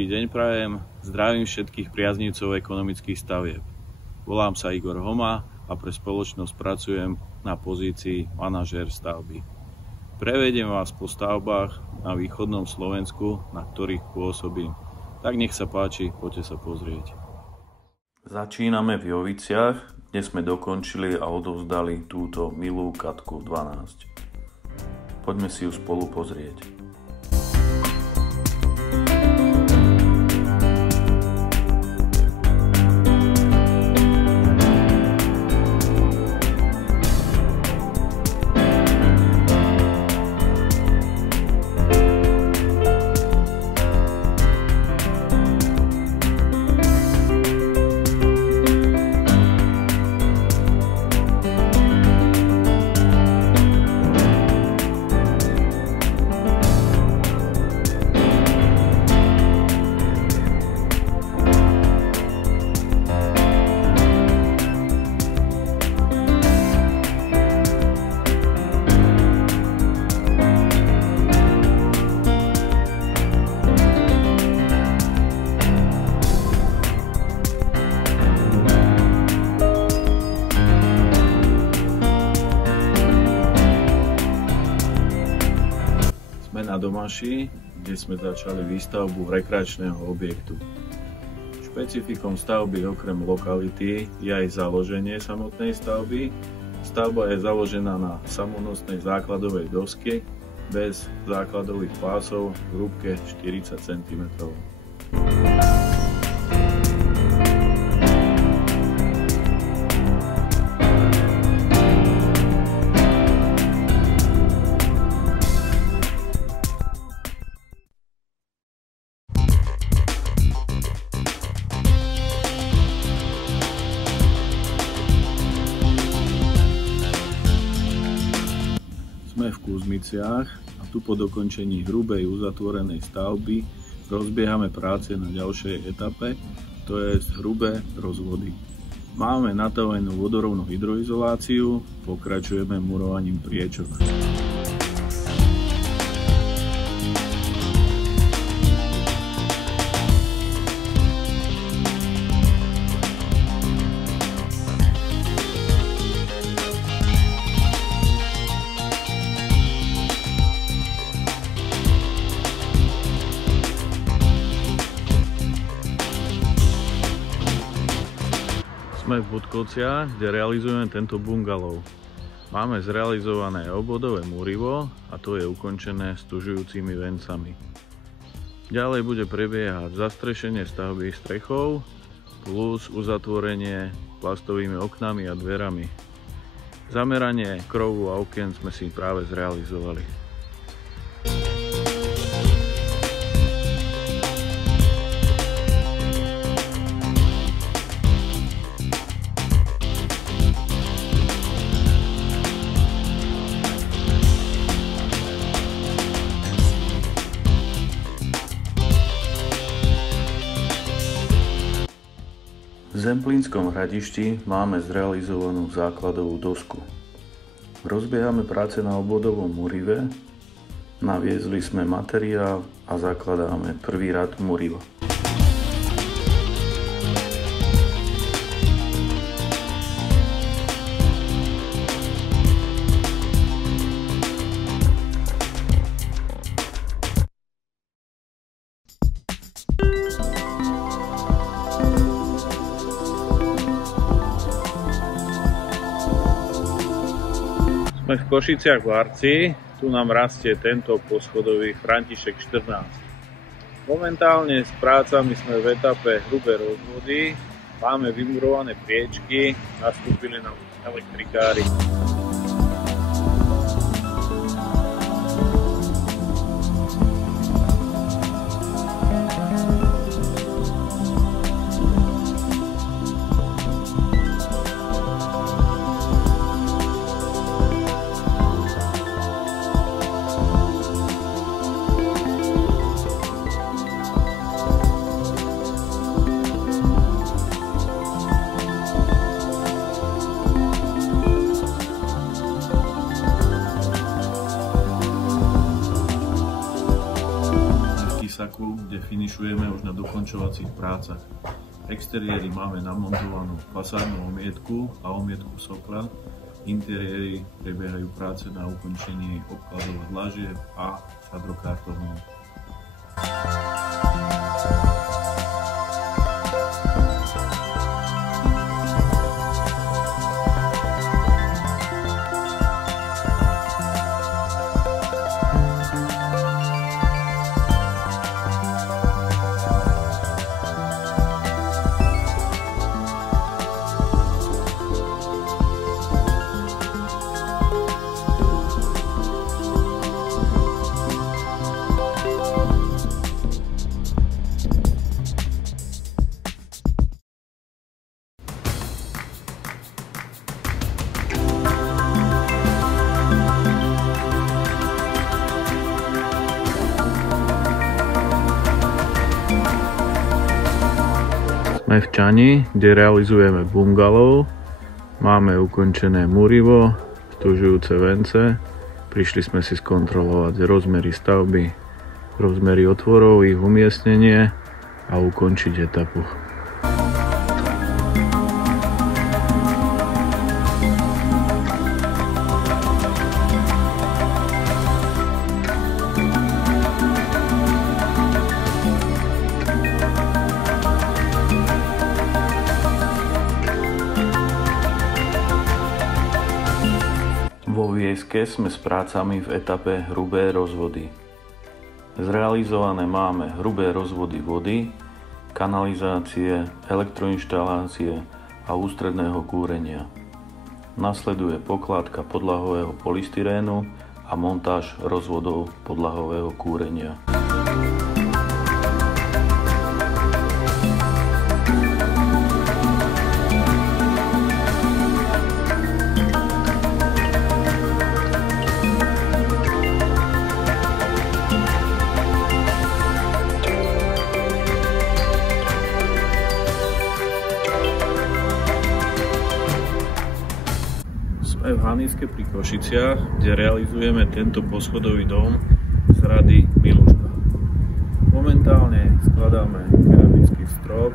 Dobrý deň prajem, zdravím všetkých priaznivcov ekonomických stavieb. Volám sa Igor Homa a pre spoločnosť pracujem na pozícii manažér stavby. Prevediem vás po stavbách na východnom Slovensku, na ktorých pôsobím. Tak nech sa páči, poďte sa pozrieť. Začíname v Joviciach, kde sme dokončili a odovzdali túto milú Katku 12. Poďme si ju spolu pozrieť. Na Domaši, kde sme začali výstavbu rekreačného objektu. Špecifikom stavby okrem lokality je aj založenie samotnej stavby. Stavba je založená na samonosnej základovej doske bez základových pásov v hĺbke 40 cm. Sme v Kuzmiciach a tu po dokončení hrubej uzatvorenej stavby rozbiehame práce na ďalšej etape, to je hrubé rozvody. Máme natavenú vodorovnú hydroizoláciu, pokračujeme murovaním priečok. Sme v Budkovciach, kde realizujeme tento bungalov. Máme zrealizované obvodové múrivo a to je ukončené stužujúcimi vencami. Ďalej bude prebiehať zastrešenie stavby strechou plus uzatvorenie plastovými oknami a dverami. Zameranie krovu a okien sme si práve zrealizovali. V Zemplínskom Hradišti máme zrealizovanú základovú dosku. Rozbiehame práce na obvodovom múrive, naviezli sme materiál a zakladáme prvý rad múriva. Sme v Košiciach v Arci, tu nám rastie tento poschodový František 14. Momentálne s prácami sme v etape hrubé rozvody, máme vymurované priečky, nastúpili nám elektrikári. pokračujeme už na dokončovacích prácach. V exteriéri máme namontovanú fasádnu omietku a omietku sokla. V interiéri prebiehajú práce na ukončení obkladov dlažieb a šadrokartónov. Sme v Čani, kde realizujeme bungalov. Máme ukončené múrivo, stužujúce vence. Prišli sme si skontrolovať rozmery stavby, rozmery otvorov, ich umiestnenie a ukončiť etapu. Vo Vieske sme s prácami v etape hrubé rozvody. Zrealizované máme hrubé rozvody vody, kanalizácie, elektroinštalácie a ústredného kúrenia. Nasleduje pokladka podlahového polystyrénu a montáž rozvodov podlahového kúrenia. Sme v Haniske pri Košiciach, kde realizujeme tento poschodový dom z rady Miluška. Momentálne skladáme keramický strop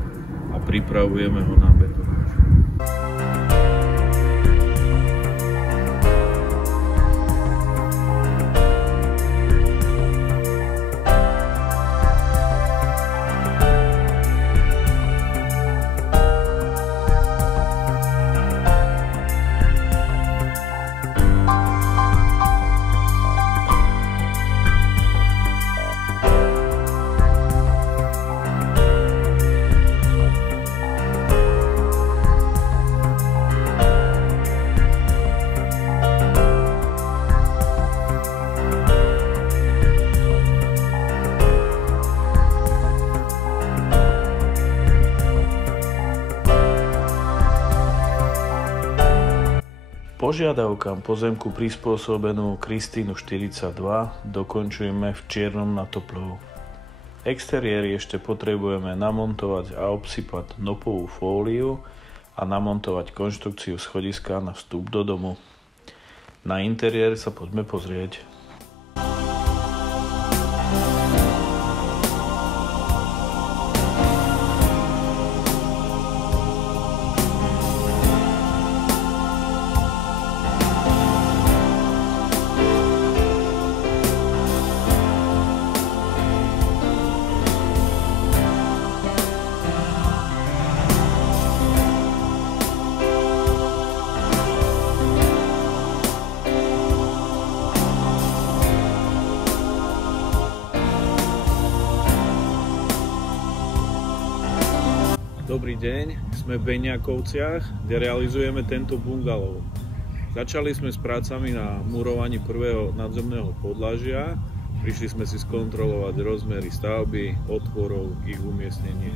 a pripravujeme ho na betonáž. Požiadavkám pozemku prispôsobenú Kristínu 42 dokončujeme v Čiernom nad Toplou. Exteriéri ešte potrebujeme namontovať a obsypať nopovú fóliu a namontovať konštrukciu schodiska na vstup do domu. Na interiér sa poďme pozrieť. Dobrý deň, sme v Beňakovciach, kde realizujeme tento bungalov. Začali sme s prácami na murovaní prvého nadzemného podlažia. Prišli sme si skontrolovať rozmery stavby, otvorov, ich umiestnenie.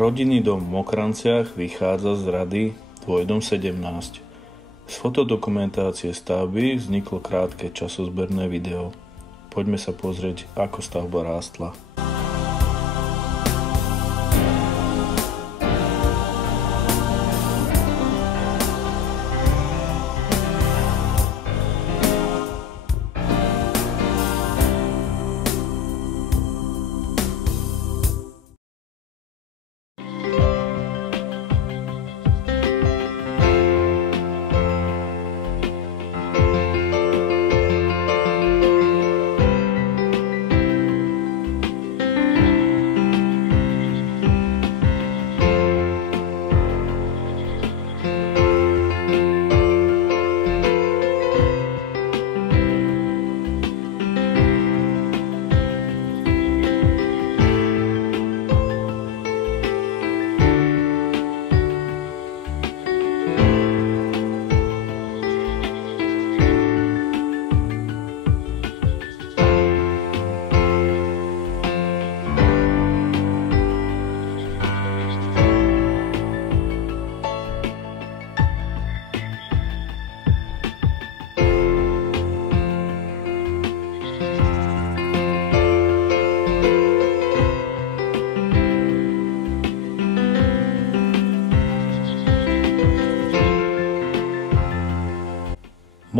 Rodinný dom v Mokranciach vychádza z rady Dvojdom 17. Z fotodokumentácie stavby vzniklo krátke časozberné video. Poďme sa pozrieť, ako stavba rástla.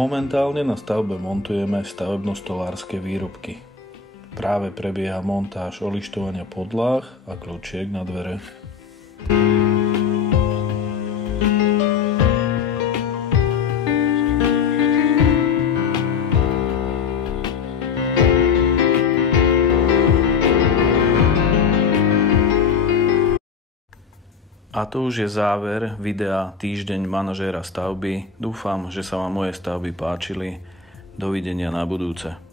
Momentálne na stavbe montujeme stavebno-stolárske výrobky. Práve prebieha montáž olištovania podláh a kľúčiek na dvere. A to už je záver videa Týždeň manažéra stavby. Dúfam, že sa vám moje stavby páčili. Dovidenia na budúce.